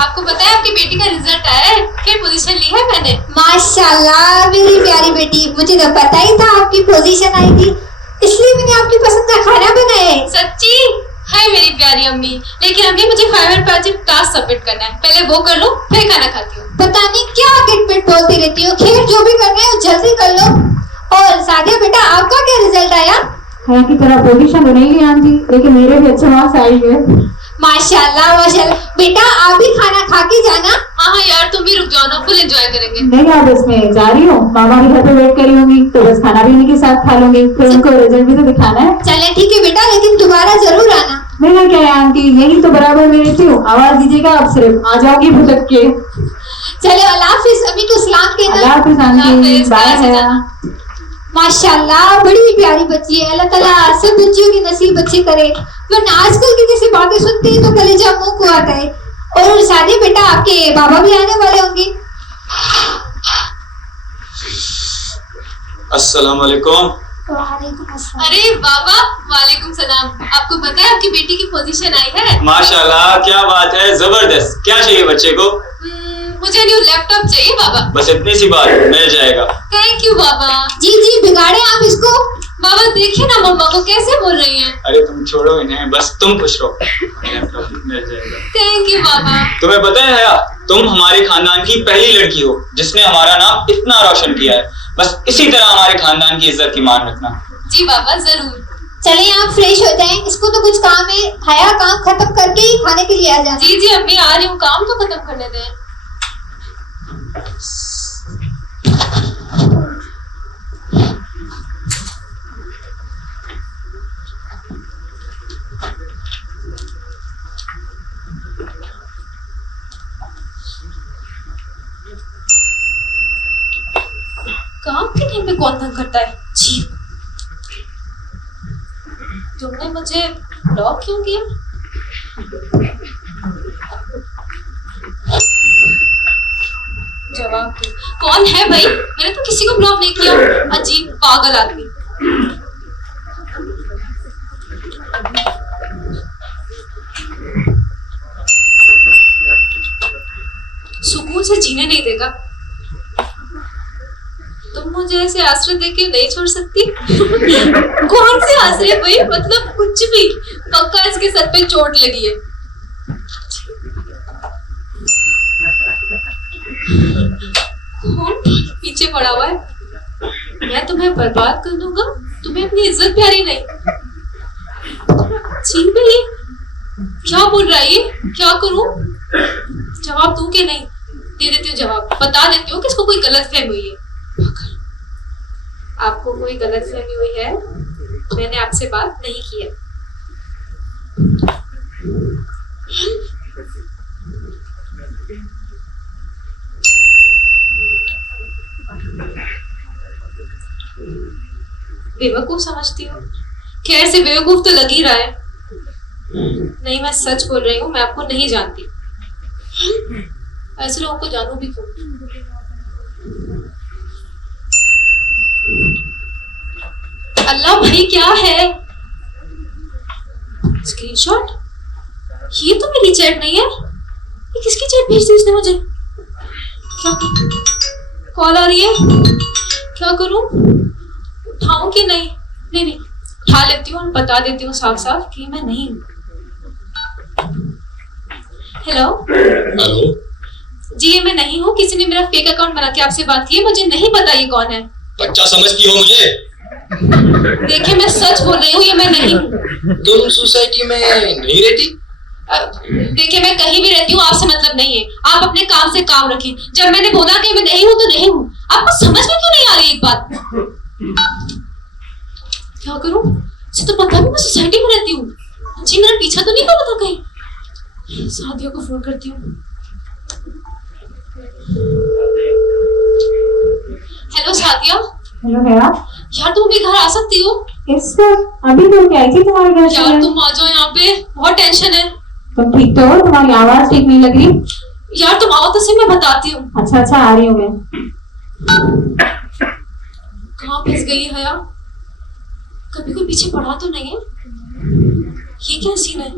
आपको पता है आपकी बेटी का रिजल्ट आया है, क्या पोजीशन ली है मैंने। माशाल्लाह मेरी प्यारी बेटी, मुझे तो पता ही था आपकी पोजीशन आएगी, इसलिए मैंने आपकी पसंद का खाना बनाया है। सच्ची? हाय मेरी प्यारी अम्मी, लेकिन अम्मी मुझे 5 प्रोजेक्ट टास्क सबमिट करना है, पहले वो कर लो फिर खाना खाती हूँ। पता नहीं क्या किटपिट बोलती रहती हो, खैर जो भी करना है वो जल्दी कर लो। और सादिया बेटा, आपका क्या रिजल्ट आया? हाँ की तरह पोजीशन तो नहीं ली आंटी, लेकिन मेरे भी अच्छे मार्क्स आई है। माशाल्लाह माशाल्लाह। बेटा आप भी खाना खा के जाना। हाँ यार, तुम भी रुक जाओ ना, फुल एंजॉय करेंगे। नहीं आप इसमें जा रही हूँ, मामा भी घर पे वेट करी होंगी, तो बस खाना भी इन्हीं के साथ खा लूंगी, फिर उनको रिजल्ट भी तो दिखाना है। चले ठीक है बेटा, लेकिन दोबारा जरूर आना। मेरा क्या है आंटी, यही तो बराबर में रहती हूँ, आवाज दीजिएगा आप सिर्फ, आ जाओगी भुटक के। चले अल्लाह हाफिज, अम्मी को सलाम कहना। अल्लाह हाफिज आंटी, बाय है। माशाल्लाह बड़ी प्यारी बच्ची है, अल्लाह ताला सब बच्चियों की नसीब अच्छी करे, वरना आजकल की जैसी बातें सुनते हैं तो कलेजा मुंह को आता है। और सादिया बेटा, आपके बाबा भी आने वाले होंगे। अस्सलाम वालेकुम। अरे बाबा, वालेकुम सलाम। आपको पता है आपकी बेटी की पोजीशन आई है? माशाल्लाह, क्या बात है, जबरदस्त। क्या चाहिए बच्चे को? मुझे न्यू लैपटॉप चाहिए बाबा। बस इतनी सी बात, मिल जाएगा। थैंक यू बाबा। जी जी, बिगाड़े आप इसको। बाबा देखिए ना मम्मा को कैसे बोल रही हैं। अरे तुम छोड़ो इन्हें, बस तुम खुश रहो, लैपटॉप मिल जाएगा। थैंक यू बाबा। तुम्हें पता है हया, तुम हमारे खानदान की पहली लड़की हो जिसने हमारा नाम इतना रोशन किया है। बस इसी तरह हमारे खानदान की इज्जत की मान रखना। जी बाबा, जरूर। चले आप फ्रेश हो जाएं, इसको तो कुछ काम है। हया काम खत्म करके ही खाने के लिए आ जाना। जी जी अम्मी, आ रही हूँ, काम तो खत्म करने दें। काम के टाइम पे कौन तंग करता है? जी, तुमने मुझे ब्लॉक क्यों किया? जवाब दो, कौन है भाई? मैंने तो किसी को ब्लॉक नहीं किया। अजीब पागल आदमी। सुकून से जीने नहीं देगा। तुम मुझे ऐसे आश्रय देके नहीं छोड़ सकती। कौन से आश्रय भाई? मतलब कुछ भी। पक्का इसके सर पे चोट लगी है। कौन पीछे पड़ा हुआ है? मैं तुम्हें बर्बाद कर दूंगा, तुम्हें अपनी इज्जत प्यारी नहीं। जी भाई, क्या बोल रहा है ये? क्या करूं? जवाब दूं कि नहीं? दे देती हूँ जवाब, बता देती हूँ कि इसको कोई गलत फहमी हुई है। आपको कोई गलत फहमी हुई है, मैंने आपसे बात नहीं की है। बेवकूफ समझती हो? खैर से बेवकूफ तो लग ही रहा है। नहीं, मैं सच बोल रही हूँ, मैं आपको नहीं जानती। ऐसे लोगों को जानू भी क्यों? अल्लाह भाई, क्या है? स्क्रीनशॉट? ये तो मेरी चैट नहीं है। ये किसकी चैट भेज दी उसने मुझे? क्या कॉल आ रही है? क्या करूं? उठाऊं कि नहीं? नहीं नहीं, उठा लेती हूँ और बता देती हूँ साफ साफ कि मैं नहीं हूँ। हेलो हेलो जी, ये मैं नहीं हूँ। किसी ने मेरा फेक अकाउंट बना के आपसे बात की है। मुझे नहीं पता ये कौन है। बच्चा समझती हो मुझे? देखिए, मैं सच बोल रही हूँ, ये मैं नहीं हूँ। तुम सोसाइटी में नहीं रहती? देखिए, मैं कहीं भी रहती हूँ, आपसे मतलब नहीं है। आप अपने काम से काम रखें। जब मैंने बोला कि मैं नहीं हूँ तो नहीं हूँ। आपको समझ में क्यों नहीं आ रही एक बात? क्या करूँ? मुझे तो पता भी मैं सोसाइटी में रहती हूँ। जी, मेरा पीछा तो नहीं कर रहा था कहीं? सादिया को फोन करती हूँ। हेलो सादिया। हेलो है यार, तुम भी घर आ सकती हो? इस अभी तो क्या आई थी तुम्हारे घर से? यार तुम आ जाओ यहाँ पे, बहुत टेंशन है। तुम ठीक तो हो? तुम्हारी आवाज ठीक नहीं लग रही। यार तुम आओ तो सही, मैं बताती हूँ। अच्छा अच्छा, आ रही हूँ मैं। कहाँ फंस गई है हया? कभी कोई पीछे पड़ा तो नहीं है? ये क्या सीन है?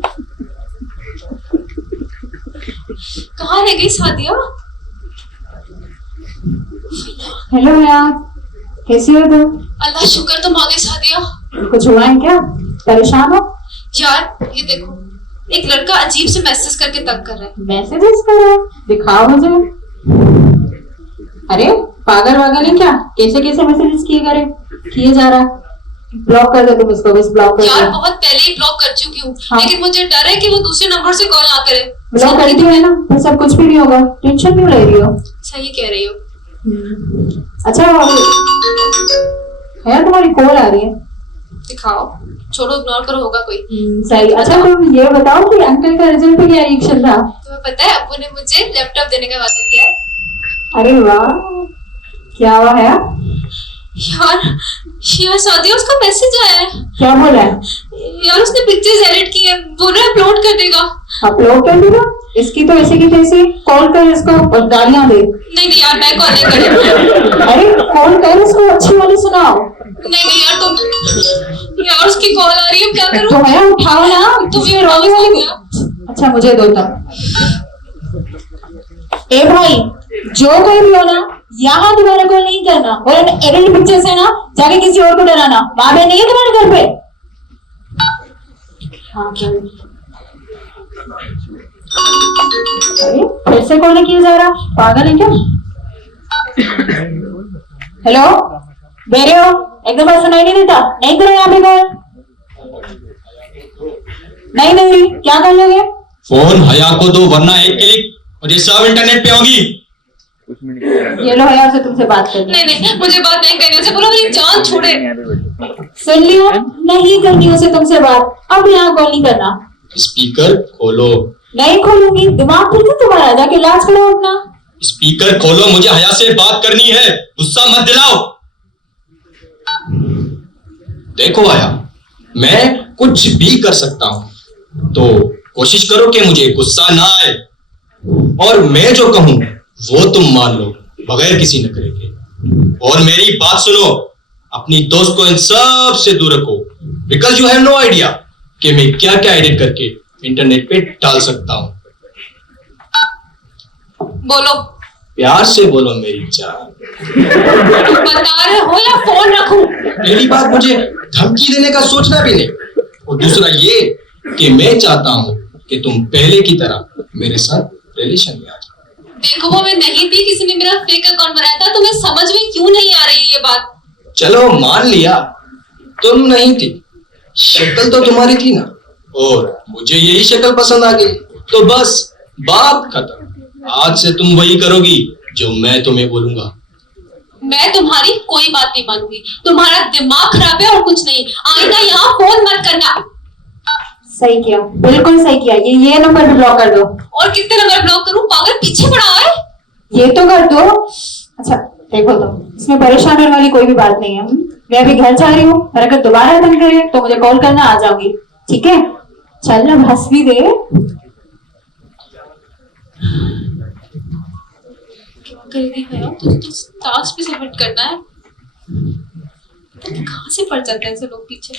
कहाँ रह गई सादिया? हेलो यार, कैसी हो तुम? अल्लाह शुक्र तुम आ गई सादिया। कुछ हुआ है क्या? परेशान हो? यार ये देखो, एक लड़का अजीब से मैसेज करके तंग कर रहा है। मैसेजेस कर रहा है? दिखाओ मुझे। अरे पागल वागल है क्या? कैसे कैसे मैसेजेस किए जा रहा है? ब्लॉक कर दो तुम इसको, बस ब्लॉक कर यार दो। बहुत पहले ही ब्लॉक कर चुकी हूँ। हाँ। लेकिन मुझे डर है कि वो दूसरे नंबर से कॉल ना करे। ब्लॉक कर दिया है ना, फिर सब कुछ भी नहीं होगा। टेंशन क्यों ले रही हो? सही कह रही हो। अच्छा है, तुम्हारी कॉल आ रही है। दिखाओ, छोड़ो, इग्नोर करो, होगा कोई। सही। अच्छा तुम ये बताओ कि अंकल का रिजल्ट पे क्या रिएक्शन था? तुम्हें पता है अब्बू ने मुझे लैपटॉप देने का वादा किया है। अरे वाह, क्या हुआ है? यार सादिया, उसका मैसेज आया है। क्या बोला है? यार उसने पिक्चर्स एडिट की है, बोल रहा है अपलोड कर देगा। अपलोड कर देगा? इसकी तो ऐसे की तैसी, कॉल कर इसको और गालियां दे। नहीं यार, मैं कॉल नहीं करूँ। अरे कॉल कर इसको, अच्छी वाली सुनाओ। नहीं यार, तुम यार उसकी कॉल आ रही है, क्या करूँ? तो है, उठाओ ना। तुम इसमें ये रोने रोज वाली। अच्छा मुझे दो तब। ए भाई, जो कोई भी हो ना, यहाँ दोबारा कॉल नहीं करना। और एडिट पिक्चर्स है ना, जाके किसी और को डराना। माँ बहन नहीं है तुम्हारे घर पे? हाँ चल। अरे फिर से कॉल किया जा रहा, पागल है क्या? हेलो, दे रहे हो? एकदम बार सुनाई नहीं देता? नहीं करो यहाँ पे कॉल। नहीं, क्या कर लोगे? फोन हया को दो, वरना एक क्लिक और ये सब इंटरनेट पे होगी। ये लो हया से तुमसे बात करनी है। नहीं मुझे बात नहीं करनी, उसे बोलो मेरी जान छोड़े। सुन लियो, नहीं करनी उसे तुमसे बात। अब यहाँ कॉल नहीं करना। स्पीकर खोलो। नहीं खोलूंगी, दिमाग ठीक है तुम्हारा? जाके इलाज करो अपना। स्पीकर खोलो, मुझे हया से बात करनी है। गुस्सा मत दिलाओ। देखो हया, मैं कुछ भी कर सकता हूं, तो कोशिश करो कि मुझे गुस्सा ना आए, और मैं जो कहूं वो तुम मान लो, बगैर किसी नखरे के। और मेरी बात सुनो, अपनी दोस्त को इन सब से दूर रखो, because you have no idea कि मैं क्या क्या एडिट करके इंटरनेट पे डाल सकता हूं। बोलो, प्यार से बोलो मेरी जान। बता रहे हो या फोन रखूं? पहली बात, मुझे धमकी देने का सोचना भी नहीं, और दूसरा ये कि मैं चाहता हूं कि तुम पहले की तरह मेरे साथ रिलेशन में आ जाओ। देखो वो मैं नहीं थी, किसी ने मेरा फेक अकाउंट बनाया था। तुम्हें समझ में क्यों नहीं आ रही ये बात? चलो मान लिया तुम नहीं थी, शक्ल तो तुम्हारी थी ना, और मुझे यही शक्ल पसंद आ गई, तो बस बात खत्म। आज से तुम वही करोगी जो मैं तुम्हें बोलूंगा। मैं तुम्हारी कोई बात नहीं मानूंगी। तुम्हारा दिमाग खराब है और कुछ नहीं। आइंदा यहाँ फोन मत करना। सही किया, बिल्कुल सही किया। ये नंबर भी ब्लॉक कर दो। और कितने नंबर ब्लॉक करूं? पागल पीछे पड़ा है। ये तो कर दो। अच्छा देखो, तुम इसमें परेशान होने वाली कोई भी बात नहीं है। मैं अभी घर जा रही हूँ, और अगर दोबारा बंद करे तो मुझे कॉल करना, आ जाऊंगी। ठीक है? चल ना, हंस भी दे। करेगी भैया, तो टास्क भी सबमिट करना है। कहाँ से पड़ जाते हैं ऐसे लोग पीछे?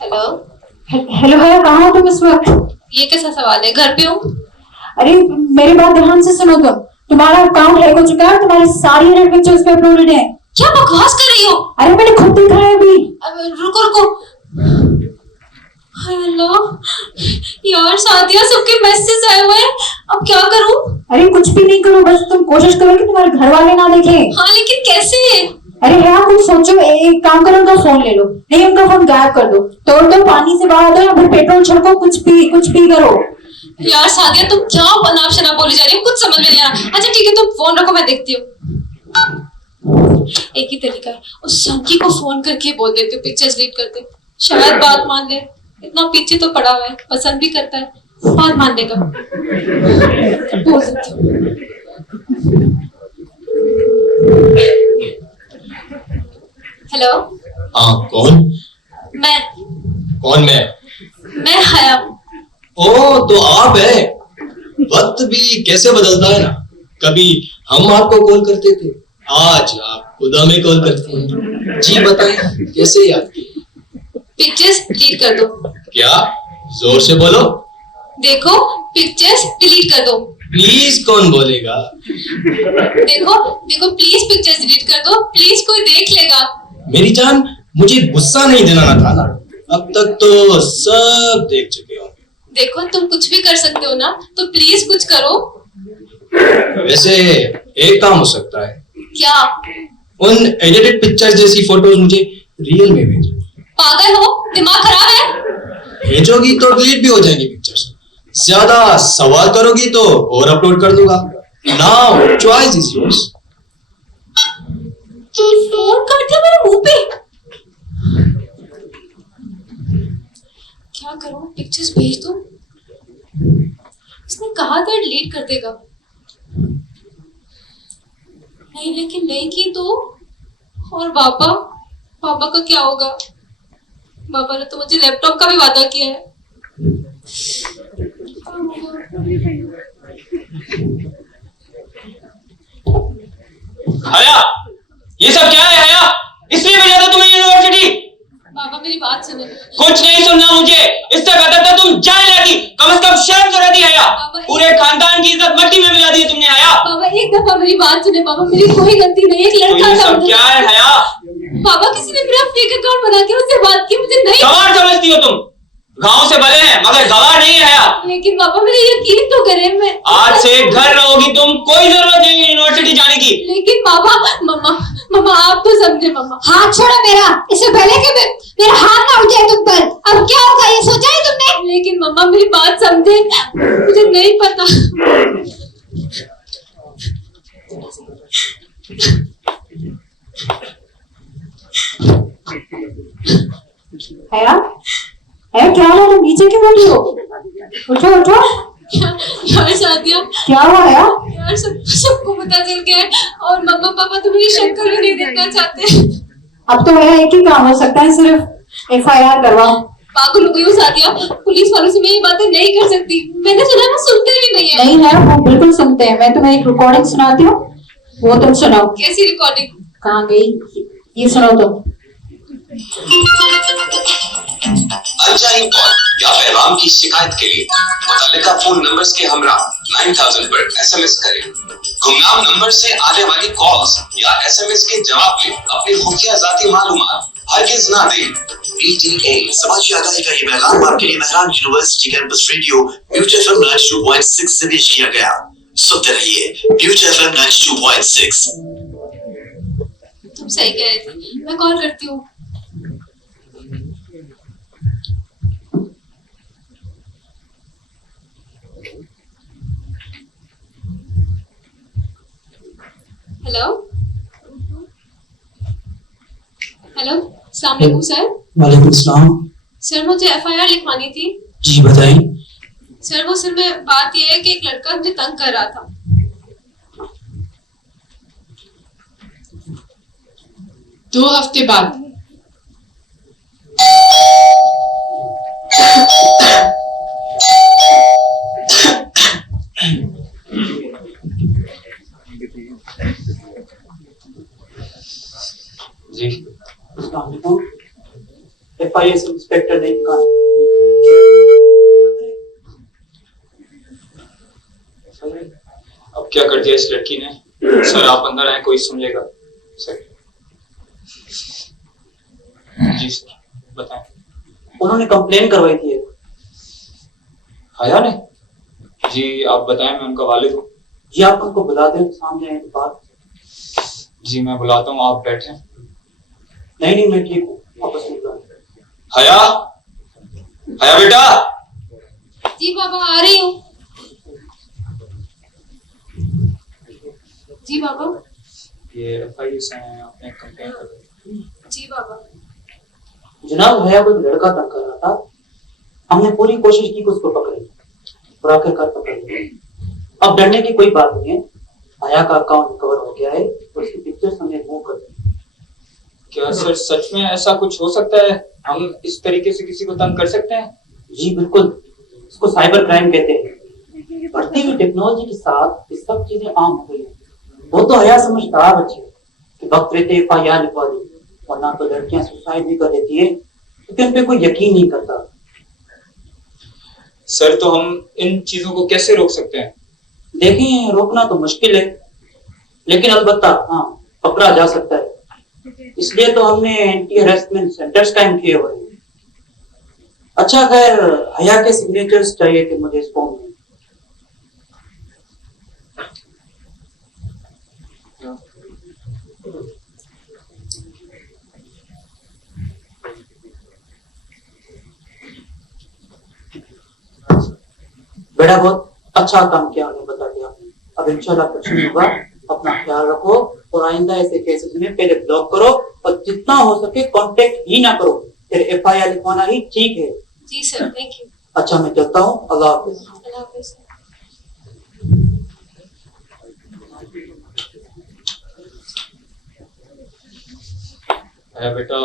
हेलो हेलो भैया, कहाँ हो तुम इस वक्त? ये कैसा सवाल है? घर पे हूँ। अरे मेरी बात ध्यान से सुनो। तुम्हारा अकाउंट हैक हो चुका है, तुम्हारी सारी एडिट पिक्चर्स पे अपलोडेड है। क्या बकवास कर रही हो? अरे मैंने खुद देखा है अभी। रुको। हाय अल्लाह, यार सादिया, सबके मैसेज आए हुए हैं। अब क्या करूं? अरे कुछ भी नहीं करो, बस तुम कोशिश करो कि तुम्हारे घर वाले ना देखें। हाँ लेकिन कैसे? अरे यार कुछ सोचो, एक काम करो, उनका फोन ले लो। नहीं, उनका फोन गायब कर दो, तोड़ दो, पानी से बहा दो, या फिर पेट्रोल छिड़को, कुछ भी करो। यार सादिया, तुम क्या बनाव शनाव बोली जा रही हो? कुछ समझ में नहीं आ रहा। अच्छा ठीक है, तुम फोन रखो, मैं देखती हूँ। एक ही तरीका है, उस संकी को फोन करके बोल देती हूँ पिक्चर्स डिलीट कर दे, शायद बात मान ले। इतना पीछे तो पड़ा हुआ है, पसंद भी करता है, बात मान लेगा। बोल सकती हूँ। हेलो। हाँ कौन? मैं। कौन मैं? मैं हया। ओ तो आप है। वक्त भी कैसे बदलता है ना, कभी हम आपको कॉल करते थे, आज आप खुद हमें कॉल करते हैं। जी बताएं कैसे याद किए? पिक्चर्स डिलीट कर दो। क्या? जोर से बोलो। देखो पिक्चर्स डिलीट कर दो। प्लीज कौन बोलेगा? देखो देखो प्लीज पिक्चर्स डिलीट कर दो, प्लीज कोई देख लेगा। मेरी जान, मुझे गुस्सा नहीं दिलाना था ना, अब तक तो सब देख चुके होंगे। देखो तुम कुछ भी कर सकते हो ना, तो प्लीज कुछ करो। वैसे एक काम हो सकता है। क्या? उन एडिटेड पिक्चर्स जैसी फोटोज मुझे रियल में भेजो। पागल हो, दिमाग खराब है? भेजोगी तो डिलीट भी हो जाएंगी पिक्चर्स, ज्यादा सवाल करोगी तो और अपलोड कर दूंगा। Now choice is yours. Phone कर दिया मेरे मुंह पे। क्या करूं, पिक्चर्स भेज दूं? इसने कहा था डिलीट कर देगा। नहीं, लेकिन नहीं की तो? और पापा का क्या होगा? पापा ने तो मुझे लैपटॉप का भी वादा किया है। हया, ये सब क्या है हया? इसलिए भेजा था तुम्हें यूनिवर्सिटी? पापा मेरी बात सुनो। कुछ नहीं सुनना मुझे, इससे बेहतर था तुम जान लेती। कम से कम शर्म तो रहती हया। पूरे खानदान की इज्जत मट्टी में मिला दी है तुमने हया। पापा एक दफा मेरी बात सुने। पापा मेरी कोई गलती नहीं, एक तो लड़का ये था। सब क्या है हया? पापा किसी ने मेरा फेक अकाउंट बना के उससे बात की, मुझे नहीं। गवार समझती हो तुम? गांव से भले हैं मगर गवार नहीं है हया। लेकिन पापा मेरे यकीन तो करें। मैं आज से घर रहोगी तुम, कोई जरूरत नहीं यूनिवर्सिटी जाने की। लेकिन पापा, मम्मा आप तो समझे। मम्मा हाथ छोड़ो मेरा, इससे पहले कि मेरा हाथ ना उठ जाए तुम पर। अब क्या होगा ये सोचा है तुमने? लेकिन मम्मा मेरी बात समझे, मुझे नहीं पता। हया, क्या हुआ? तुम नीचे क्यों बैठी हो? उठो उठो। यार शादिया, क्या हुआ हया? यार सबको पता चल गया है और मम्मा पापा तो मेरी शक्ल भी नहीं देखना चाहते। अब तो हया एक ही काम हो सकता है, सिर्फ FIR करवाओ। पागल हो गई हो सादिया, पुलिस वालों से मैं ये बातें नहीं कर सकती। मैंने सुना वो सुनते भी नहीं है। नहीं है, वो बिल्कुल सुनते हैं। मैं तुम्हें एक रिकॉर्डिंग सुनाती हूँ, वो तुम सुनाओ। कैसी रिकॉर्डिंग? कहाँ गई? ये सुनो तुम। अनचाही कॉल या पैगाम की शिकायत के लिए मुतल्लिका फोन नंबर्स के हमरा 9000 पर SMS करें। गुमनाम नंबर से आने वाली कॉल्स या SMS के जवाब में अपनी खुफिया जाती मालूमात हरगिज ना दें। PTA समाजी आगाही का ये पैगाम आपके लिए Mehran university campus radio mute FM 92.6 से पेश किया गया। सुनते रहिए म्यूट FM 92.6। तुम सही कह रही थी, मैं कॉल करती हूँ। हेलो हेलो, अस्सलाम वालेकुम सर। वालेकुम सलाम। सर मुझे FIR लिखवानी थी। जी बताएं। सर वो सिर में बात यह है कि एक लड़का मुझे तंग कर रहा था। 2 हफ्ते बाद। जी FIS इंस्पेक्टर ने कहा। अब क्या कर दिया इस लड़की ने? सर आप अंदर आए, कोई सुन लेगा। सर जी सर बताएं। उन्होंने कंप्लेन करवाई थी। हया ने? जी आप बताएं, मैं उनका वालिद हूँ। जी आप उनको बुला दें, सामने आए तो बात। जी मैं बुलाता हूँ, आप बैठे। नहीं मैं ठीक हूँ, वापस निकल। हया, हया बेटा। जी बाबा आ रही हूँ। जी बाबा। ये FIS हैं, आपने कंप्लेन कर दी। जी बाबा। जनाब भैया कोई लड़का तंग कर रहा था, हमने पूरी कोशिश की कि उसको पकड़े और आखिरकार पकड़ लिया। अब डरने की कोई बात नहीं है, भैया का अकाउंट रिकवर हो गया है और उसकी पिक्चर्स हमने मूव कर दी। क्या सर सच में ऐसा कुछ हो सकता है? हम इस तरीके से किसी को तंग कर सकते हैं? जी बिल्कुल, इसको साइबर क्राइम कहते हैं। बढ़ती हुई टेक्नोलॉजी के साथ ये सब चीजें आम हो गई हैं। वो तो हया समझदार बच्चे कि वक्त रहते FIR लिखवा दी, वरना तो लड़कियां सुसाइड भी कर देती है क्योंकि उन पे कोई यकीन नहीं करता। सर, तो हम इन चीजों को कैसे रोक सकते हैं? देखें, रोकना तो मुश्किल है, लेकिन अलबत्ता हाँ, पकड़ा जा सकता है। इसलिए तो हमने एंटी हरेसमेंट सेंटर्स कायम किए हुए हैं। अच्छा, खैर हया के सिग्नेचर्स चाहिए थे मुझे इस फॉर्म में। बेटा बहुत अच्छा काम किया, हमें बता दिया। अब इंशाल्लाह कुछ नहीं होगा। अपना ख्याल रखो और आइंदा ऐसे केसेस में पहले ब्लॉक करो और जितना हो सके कांटेक्ट ही ना करो। फिर FIR लिखवाना ही ठीक है। जी सर, थैंक यू। अच्छा, मैं चलता हूँ। अल्लाह हाफिज। अल्लाह हाफिज। बेटा,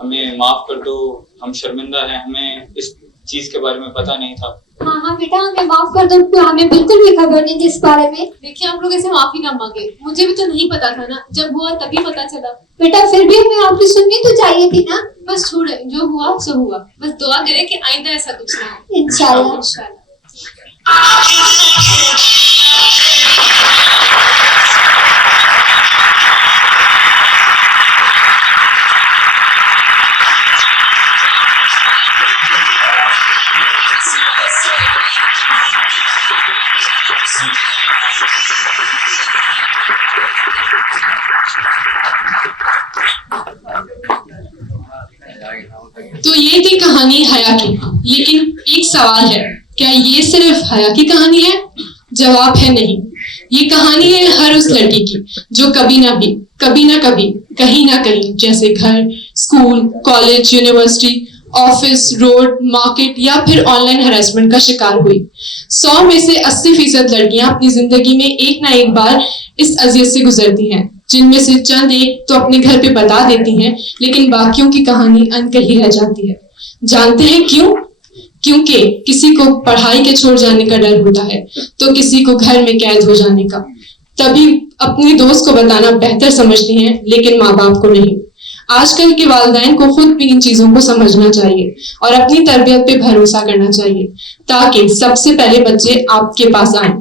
हमें माफ कर दो, हम शर्मिंदा हैं, हमें इस चीज के बारे में पता नहीं था। हाँ हाँ बेटा, हमें माफ कर दो, हमें बिल्कुल भी खबर नहीं थी इस बारे में। देखिए, आप लोग ऐसे माफी ना मांगे, मुझे भी तो नहीं पता था ना, जब हुआ तभी पता चला। बेटा फिर भी हमें आपकी सुननी तो चाहिए थी ना। बस छोड़े, जो हुआ सो हुआ। बस दुआ करें कि आइंदा ऐसा कुछ ना हो। इंशाल्लाह। इंशाल्लाह। तो ये थी कहानी हया की। लेकिन एक सवाल है, क्या ये सिर्फ हया की कहानी है? जवाब है नहीं। ये कहानी है हर उस लड़की की जो कभी ना कभी कहीं ना कहीं, जैसे घर, school, college, university, office, road, market या फिर ऑनलाइन हरासमेंट का शिकार हुई। 100 में से 80% लड़कियां अपनी जिंदगी में एक ना एक बार इस अजियत से गुजरती हैं, जिनमें से चंद एक तो अपने घर पे बता देती हैं, लेकिन बाकियों की कहानी अनकही रह जाती है। जानते हैं क्यों? क्योंकि किसी को पढ़ाई के छोड़ जाने का डर होता है, तो किसी को घर में कैद हो जाने का। तभी अपने दोस्त को बताना बेहतर समझती हैं, लेकिन माँ बाप को नहीं। आजकल के वालिदैन को खुद भी इन चीजों को समझना चाहिए और अपनी तरबियत पे भरोसा करना चाहिए, ताकि सबसे पहले बच्चे आपके पास आए।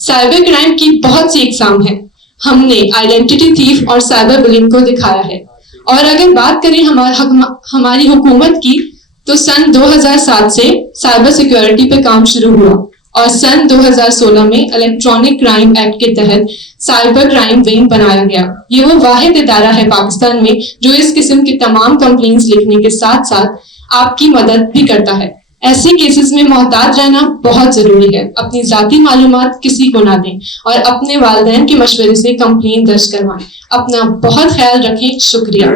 साइबर क्राइम की बहुत सी इकसाम है। हमने आइडेंटिटी थीफ और साइबर बुलिंग को दिखाया है। और अगर बात करें हमारी हुकूमत की, तो सन 2007 से साइबर सिक्योरिटी पे काम शुरू हुआ और सन 2016 में इलेक्ट्रॉनिक क्राइम एक्ट के तहत साइबर क्राइम विंग बनाया गया। ये वो वाहिद इदारा है पाकिस्तान में जो इस किस्म की तमाम कंप्लेंट्स लिखने के साथ साथ आपकी मदद भी करता है। ऐसे केसेस में मोहतात रहना बहुत जरूरी है। अपनी जाती मालूमात किसी को ना दें और अपने वालिदैन के मशवरे से कंप्लेंट दर्ज करवाएं। अपना बहुत ख्याल रखें। शुक्रिया।